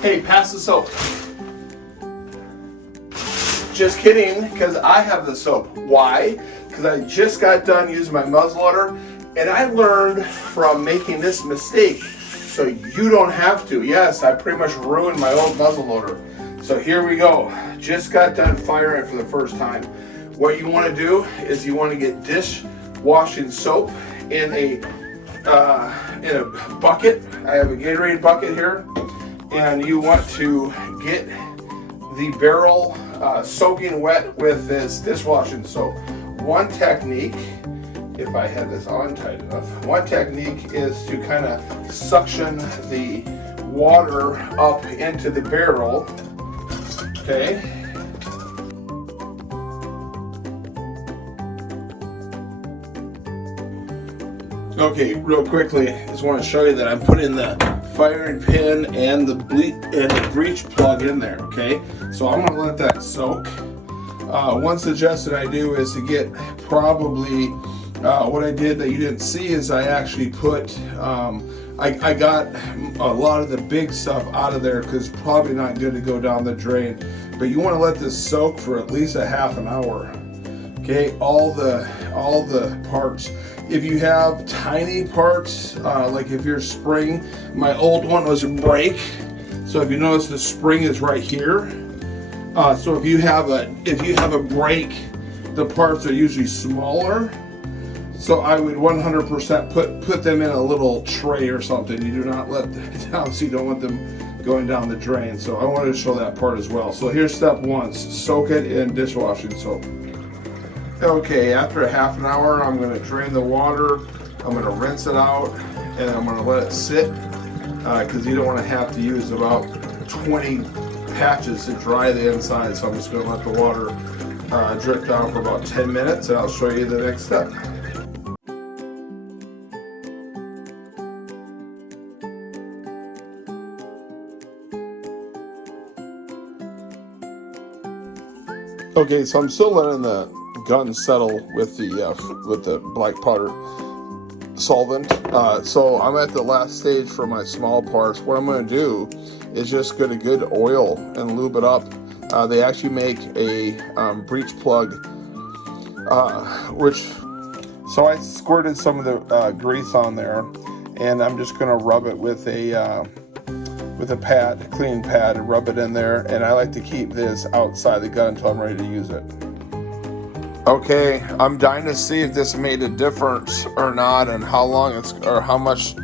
Hey, pass the soap. Just kidding, because I have the soap. Why? Because I just got done using my muzzleloader, and I learned from making this mistake so you don't have to. Yes, I pretty much ruined my old muzzleloader. So here we go. Just got done firing it for the first time. What you want to do is you want to get dishwashing soap in a bucket. I have a Gatorade bucket here, and you want to get the barrel soaking wet with this dishwashing soap. One technique, if I had this on tight enough, one technique is to kind of suction the water up into the barrel. Okay. Okay, real quickly, I just want to show you that I'm putting the firing pin and the breech plug in there. Okay, so I'm going to let that soak. One suggestion I do is to get probably what I did that you didn't see is I actually put I got a lot of the big stuff out of there because it's probably not good to go down the drain. But you want to let this soak for at least a half an hour. Okay, all the parts. If you have tiny parts, like if your spring, my old one was a brake. So if you notice the spring is right here. So if you have a brake, the parts are usually smaller. So I would 100% put them in a little tray or something. You do not let them down, so you don't want them going down the drain. So I wanted to show that part as well. So here's step one: soak it in dishwashing soap. Okay, after a half an hour, I'm going to drain the water. I'm going to rinse it out, and I'm going to let it sit because you don't want to have to use about 20 patches to dry the inside. So I'm just going to let the water drip down for about 10 minutes, and I'll show you the next step. Okay, so I'm still letting the gun settle with the black powder solvent. So I'm at the last stage for my small parts. What I'm going to do is just get a good oil and lube it up. They actually make a breech plug, so I squirted some of the grease on there, and I'm just going to rub it with a pad, clean pad, and rub it in there. And I like to keep this outside the gun until I'm ready to use it. Okay, I'm dying to see if this made a difference or not, and how long or how much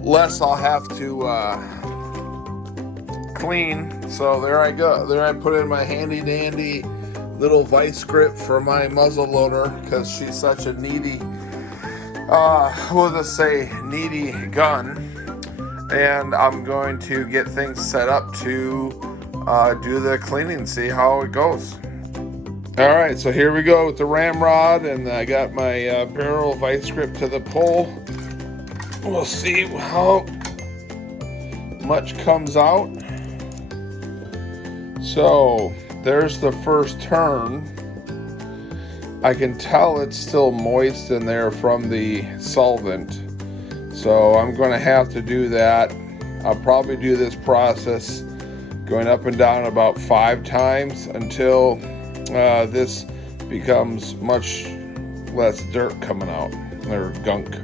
less I'll have to clean. So there I go. There I put in my handy dandy little vice grip for my muzzle loader, because she's such a needy, we'll just say needy gun. And I'm going to get things set up to do the cleaning, see how it goes. All right, so here we go with the ramrod, and I got my barrel vice grip to the pole. We'll see how much comes out. So there's the first turn. I can tell it's still moist in there from the solvent. So I'm going to have to do that. I'll probably do this process going up and down about 5 times until this becomes much less dirt coming out, or gunk.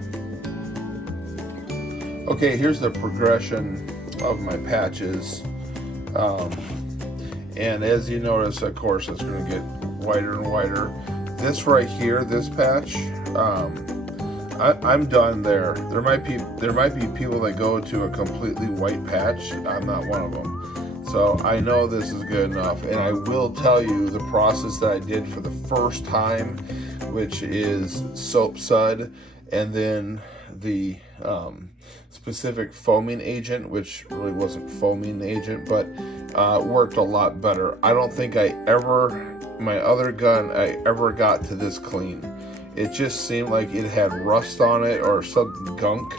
Okay, here's the progression of my patches. And as you notice, of course, it's going to get whiter and whiter. This right here, this patch, I'm done there. There might be people that go to a completely white patch. I'm not one of them. So I know this is good enough, and I will tell you the process that I did for the first time, which is soap sud, and then the specific foaming agent, which really wasn't foaming agent, but worked a lot better. I don't think my other gun, I ever got to this clean. It just seemed like it had rust on it or some gunk,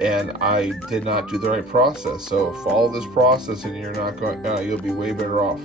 and I did not do the right process. So follow this process, and you'll be way better off.